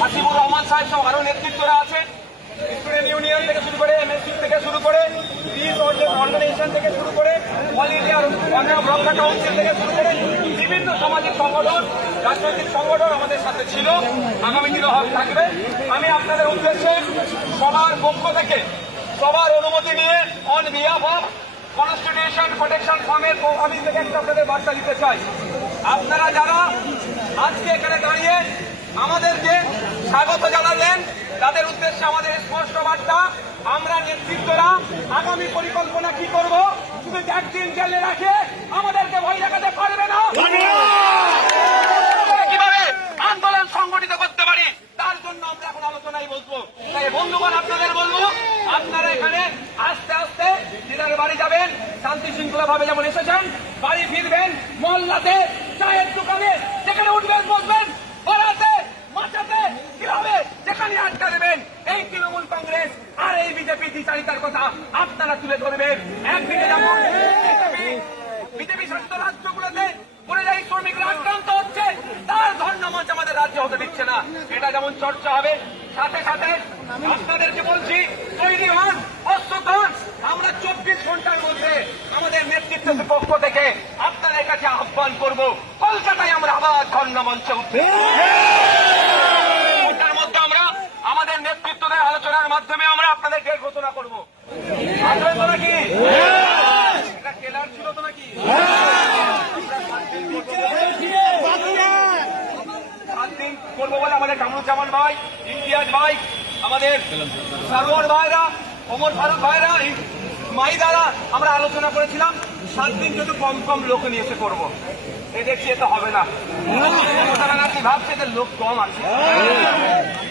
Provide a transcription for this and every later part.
হাসিবুর রহমান সাহেব সহ আরও নেতৃত্বরা আছে। স্টুডেন্ট ইউনিয়ন থেকে শুরু করে এমএসসি থেকে শুরু করে অর্গানাইজেশন থেকে শুরু করে, অল ইন্ডিয়া পাঞ্জাব রক্ষা কাউন্সিল থেকে শুরু করে বিভিন্ন সামাজিক সংগঠন, রাজনৈতিক সংগঠন আমাদের সাথে ছিল। আগামী দিনে হক থাকবে। আমি আপনাদের উদ্দেশ্যে সবার পক্ষ থেকে সবার অনুমতি নিয়ে on behalf of constitution protection ফর্মের আমি থেকে একটা আপনাদের বার্তা দিতে চাই। আপনারা যারা আজকে এখানে দাঁড়িয়ে আমাদেরকে স্বাগত জানালেন। তাদের উদ্দেশ্যে আমাদের স্পষ্ট বার্তা আমরা নেতৃত্বরা আগামী পরিকল্পনা কি করব শুধু একদিন জেলে রাখে আমাদেরকে ভয় দেখাতে পারবে না। কীভাবে আন্দোলন সংগঠিত করতে পারি তার জন্য আমরা এখন আলোচনায় বসবো। তাই বন্ধুগণ আপনাদের বলব আপনারা এখানে আস্তে আস্তে দিদার বাড়ি যাবেন শান্তি শৃঙ্খলা ভাবে যেমন এসেছেন বাড়ি ফিরবেন মহল্লাতে চায়ের দোকানে যেখানে উঠবেন বসবেন পাড়াতে দ্বিচারিতার কথা আপনারা তুলে ধরবেন। একদিকে যেমন বিজেপি শাসিত রাজ্যগুলোতে পরিযায়ী শ্রমিকরা আক্রান্ত হচ্ছে। তার ধর্ণমঞ্চ আমাদের রাজ্য হতে দিচ্ছে না। এটা যেমন চর্চা হবে সাথে সাথে আপনাদেরকে বলছি তৈরি হন হন। আমরা চব্বিশ ঘণ্টার মধ্যে আমাদের নেতৃত্বের পক্ষ থেকে আপনাদের কাছে আহ্বান করব কলকাতায় আমরা আবার ধর্ণমঞ্চে উঠবে এটার মধ্যে আমরা আমাদের আলোচনার মাধ্যমে আমরা আপনাদেরকে ঘোষণা করব। নাকি? ছিল তো নাকি? সাত দিন করব বলে আমাদের কামরুজ্জামান ভাই ইমতিয়াজ ভাই আমাদের সারোয়ার ভাইরা ওমর ফারুক ভাইরা এই মাইদারা আমরা আলোচনা করেছিলাম সাত দিন যদি কম কম লোক নিয়ে এসে করব। এই দেখছি এটা হবে না। ভাবছে লোক কম আছে।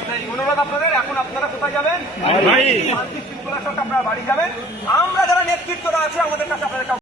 অনুরোধ আপনাদের এখন আপনারা কোথায় যাবেন? শান্তি শৃঙ্খলার সাথে আপনারা বাড়ি যাবেন। আমরা যারা নেতৃত্বরা আছে আমাদের কাছে আপনাদের কাছে